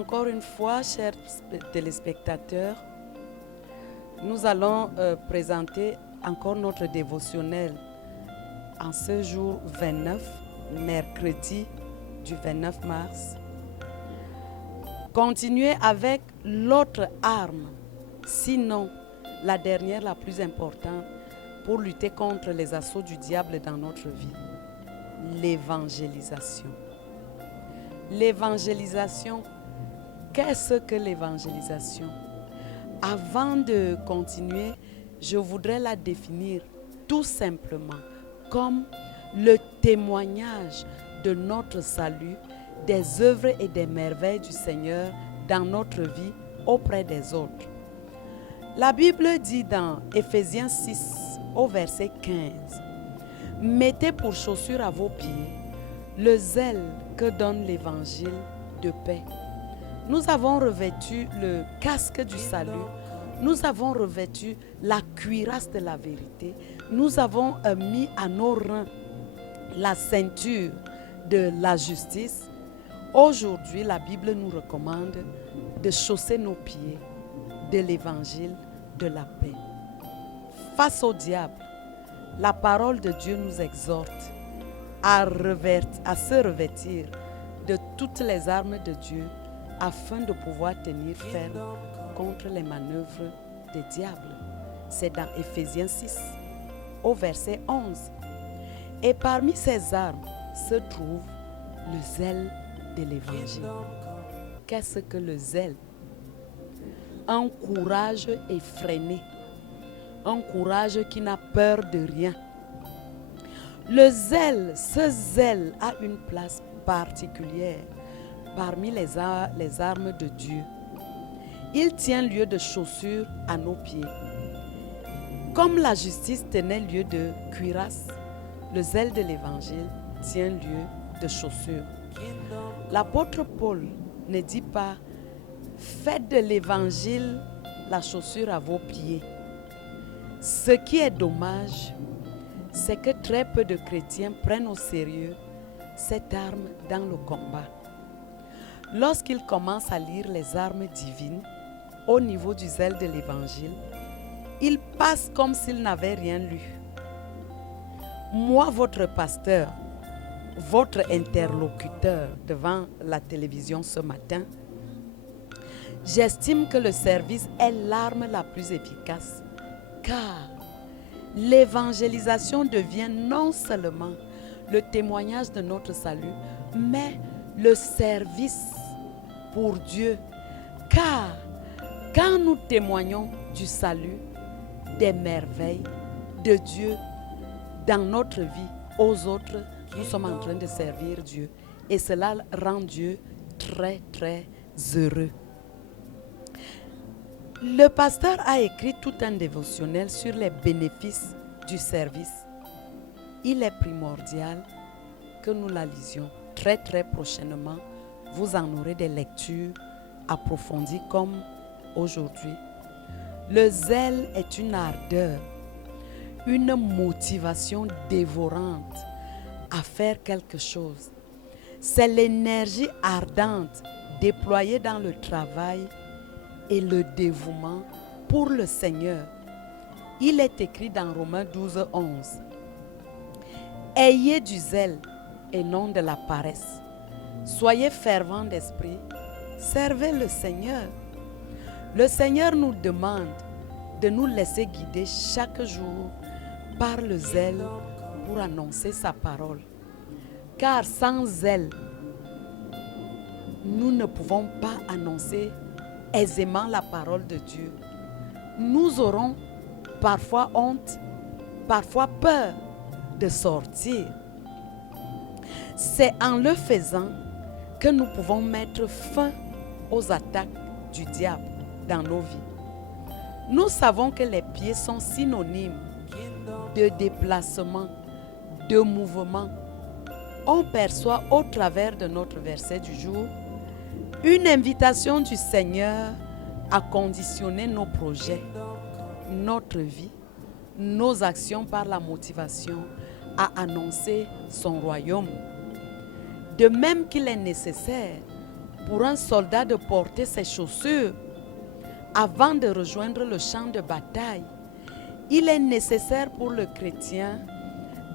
encore une fois, chers téléspectateurs, nous allons présenter encore notre dévotionnel en ce jour 29, mercredi du 29 mars. Continuez avec l'autre arme, sinon la dernière, la plus importante, pour lutter contre les assauts du diable dans notre vie, l'évangélisation. L'évangélisation, qu'est-ce que l'évangélisation? Avant de continuer, je voudrais la définir tout simplement comme le témoignage de notre salut, des œuvres et des merveilles du Seigneur dans notre vie auprès des autres. La Bible dit dans Éphésiens 6 au verset 15, « Mettez pour chaussure à vos pieds le zèle que donne l'évangile de paix. » Nous avons revêtu le casque du salut, nous avons revêtu la cuirasse de la vérité, nous avons mis à nos reins la ceinture de la justice. Aujourd'hui, la Bible nous recommande de chausser nos pieds de l'évangile de la paix. Face au diable, la parole de Dieu nous exhorte à se revêtir de toutes les armes de Dieu afin de pouvoir tenir ferme contre les manœuvres des diables. C'est dans Éphésiens 6, au verset 11. Et parmi ces armes se trouve le zèle de l'évangile. Qu'est-ce que le zèle? Un courage effréné, un courage qui n'a peur de rien. Le zèle, ce zèle a une place particulière parmi les armes de Dieu. Il tient lieu de chaussure à nos pieds. Comme la justice tenait lieu de cuirasse, le zèle de l'évangile tient lieu de chaussure. L'apôtre Paul ne dit pas « Faites de l'évangile la chaussure à vos pieds ». Ce qui est dommage, c'est que très peu de chrétiens prennent au sérieux cette arme dans le combat. Lorsqu'ils commencent à lire les armes divines au niveau du zèle de l'évangile, ils passent comme s'ils n'avaient rien lu. Moi, votre pasteur, votre interlocuteur devant la télévision ce matin, j'estime que le service est l'arme la plus efficace, car l'évangélisation devient non seulement le témoignage de notre salut, mais le service pour Dieu. Car quand nous témoignons du salut, des merveilles de Dieu dans notre vie aux autres, nous sommes en train de servir Dieu. Et cela rend Dieu très, très heureux. Le pasteur a écrit tout un dévotionnel sur les bénéfices du service. Il est primordial que nous la lisions. Très, très prochainement, vous en aurez des lectures approfondies comme aujourd'hui. Le zèle est une ardeur, une motivation dévorante à faire quelque chose. C'est l'énergie ardente déployée dans le travail et le dévouement pour le Seigneur. Il est écrit dans Romains 12, 11. Ayez du zèle et non de la paresse. Soyez fervents d'esprit. Servez le Seigneur. Le Seigneur nous demande de nous laisser guider chaque jour par le zèle pour annoncer sa parole. Car sans zèle, nous ne pouvons pas annoncer aisément la parole de Dieu. Nous aurons parfois honte, parfois peur de sortir. C'est en le faisant que nous pouvons mettre fin aux attaques du diable dans nos vies. Nous savons que les pieds sont synonymes de déplacement, de mouvement. On perçoit au travers de notre verset du jour une invitation du Seigneur à conditionner nos projets, notre vie, nos actions par la motivation à annoncer son royaume. De même qu'il est nécessaire pour un soldat de porter ses chaussures avant de rejoindre le champ de bataille. Il est nécessaire pour le chrétien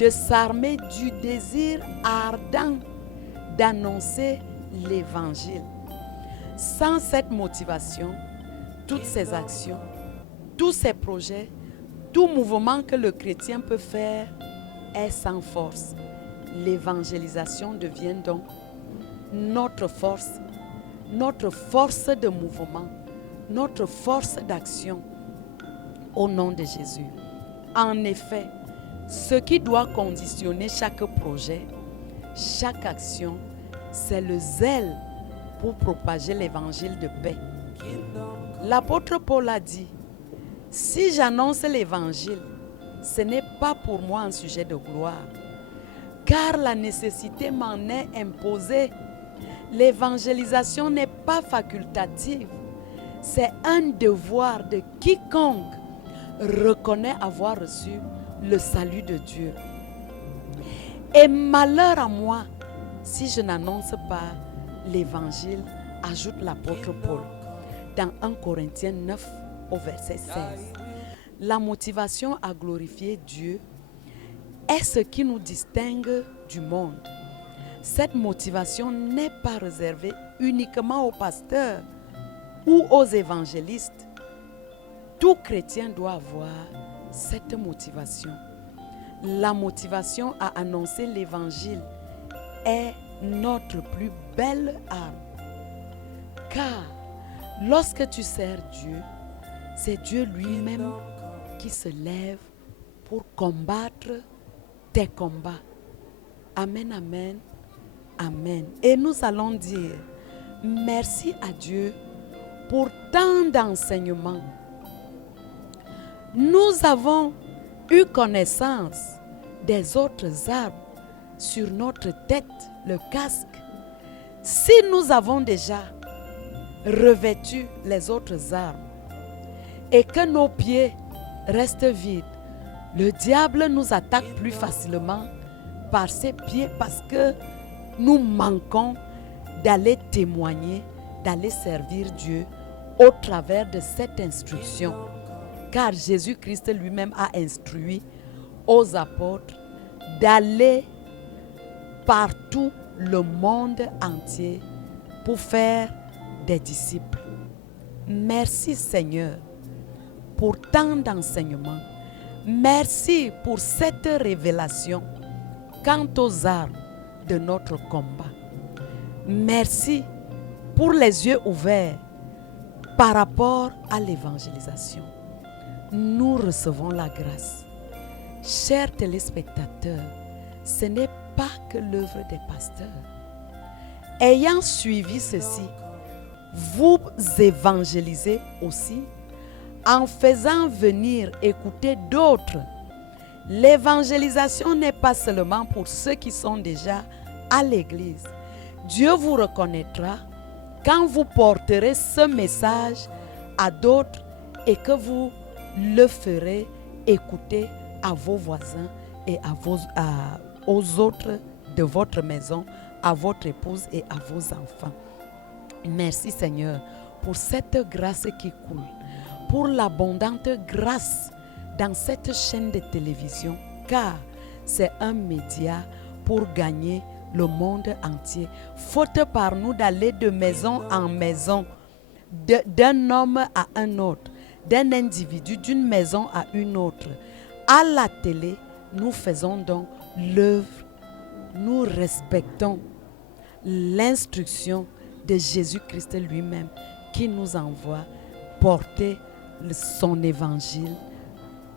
de s'armer du désir ardent d'annoncer l'évangile. Sans cette motivation, toutes ces actions, tous ces projets, tout mouvement que le chrétien peut faire est sans force. L'évangélisation devient donc notre force de mouvement, notre force d'action au nom de Jésus. En effet, ce qui doit conditionner chaque projet, chaque action, c'est le zèle pour propager l'évangile de paix. L'apôtre Paul a dit, si j'annonce l'évangile, ce n'est pas pour moi un sujet de gloire, car la nécessité m'en est imposée. L'évangélisation n'est pas facultative, c'est un devoir de quiconque reconnaît avoir reçu le salut de Dieu. Et malheur à moi si je n'annonce pas l'évangile, ajoute l'apôtre Paul dans 1 Corinthiens 9 au verset 16. La motivation à glorifier Dieu est ce qui nous distingue du monde. Cette motivation n'est pas réservée uniquement aux pasteurs ou aux évangélistes. Tout chrétien doit avoir cette motivation. La motivation à annoncer l'évangile est notre plus belle arme. Car lorsque tu sers Dieu, c'est Dieu lui-même qui se lève pour combattre tes combats. Amen, amen, amen. Et nous allons dire merci à Dieu pour tant d'enseignements. Nous avons eu connaissance des autres arbres sur notre tête, le casque. Si nous avons déjà revêtu les autres armes et que nos pieds restent vides, le diable nous attaque plus facilement par ses pieds parce que nous manquons d'aller témoigner, d'aller servir Dieu au travers de cette instruction. Car Jésus-Christ lui-même a instruit aux apôtres d'aller partout le monde entier pour faire des disciples. Merci Seigneur pour tant d'enseignements. Merci pour cette révélation quant aux armes de notre combat. Merci pour les yeux ouverts par rapport à l'évangélisation. Nous recevons la grâce. Chers téléspectateurs, ce n'est pas que l'œuvre des pasteurs. Ayant suivi ceci, vous évangélisez aussi en faisant venir écouter d'autres. L'évangélisation n'est pas seulement pour ceux qui sont déjà à l'église. Dieu vous reconnaîtra quand vous porterez ce message à d'autres et que vous le ferez écouter à vos voisins et aux autres de votre maison, à votre épouse et à vos enfants. Merci Seigneur pour cette grâce qui coule, pour l'abondante grâce dans cette chaîne de télévision, car c'est un média pour gagner le monde entier. Faute par nous d'aller de maison en maison, d'un homme à un autre, d'un individu, d'une maison à une autre. À la télé, nous faisons donc l'œuvre, nous respectons l'instruction de Jésus-Christ lui-même qui nous envoie porter son évangile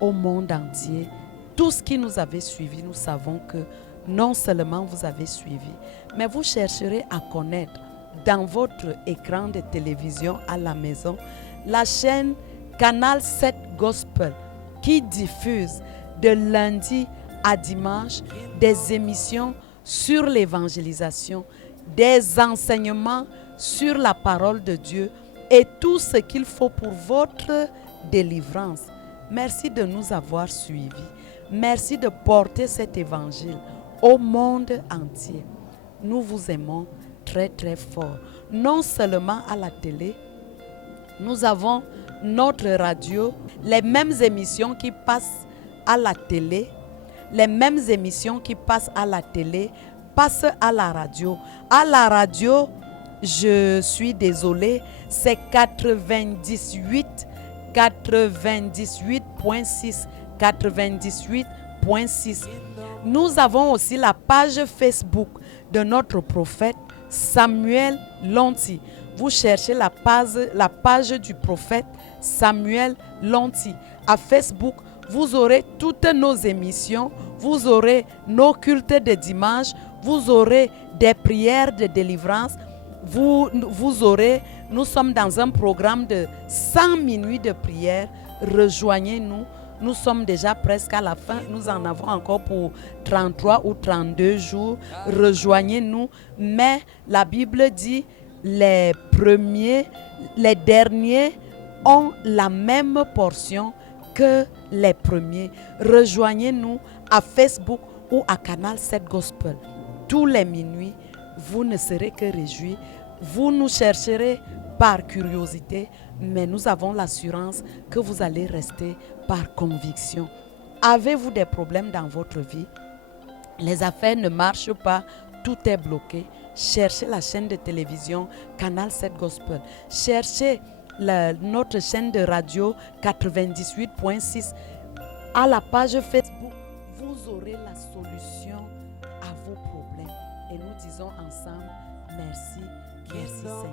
au monde entier. Tous qui nous avez suivis, nous savons que non seulement vous avez suivi, mais vous chercherez à connaître dans votre écran de télévision à la maison la chaîne Canal 7 Gospel qui diffuse de lundi à dimanche des émissions sur l'évangélisation, des enseignements sur la parole de Dieu et tout ce qu'il faut pour votre délivrance. Merci de nous avoir suivis. Merci de porter cet évangile au monde entier. Nous vous aimons très très fort. non seulement à la télé, nous avons notre radio, les mêmes émissions qui passent à la télé, les mêmes émissions qui passent à la télé passent à la radio. À la radio, je suis désolée, c'est 98.6, 98.6. Nous avons aussi la page Facebook de notre prophète Samuel Lonti. Vous cherchez la page du prophète Samuel Lonti. À Facebook, vous aurez toutes nos émissions, vous aurez nos cultes de dimanche, vous aurez des prières de délivrance, nous sommes dans un programme de 100 minuit de prière. Rejoignez-nous. Nous sommes déjà presque à la fin. Nous en avons encore pour 33 ou 32 jours. Rejoignez-nous. Mais la Bible dit les derniers ont la même portion que les premiers. Rejoignez-nous à Facebook ou à Canal 7 Gospel. Tous les minuits, vous ne serez que réjouis. Vous nous chercherez par curiosité, mais nous avons l'assurance que vous allez rester par conviction. Avez-vous des problèmes dans votre vie? Les affaires ne marchent pas, tout est bloqué. Cherchez la chaîne de télévision Canal 7 Gospel. Cherchez notre chaîne de radio 98.6. À la page Facebook, vous aurez la solution à vos problèmes. Et nous disons ensemble, merci, merci Seigneur.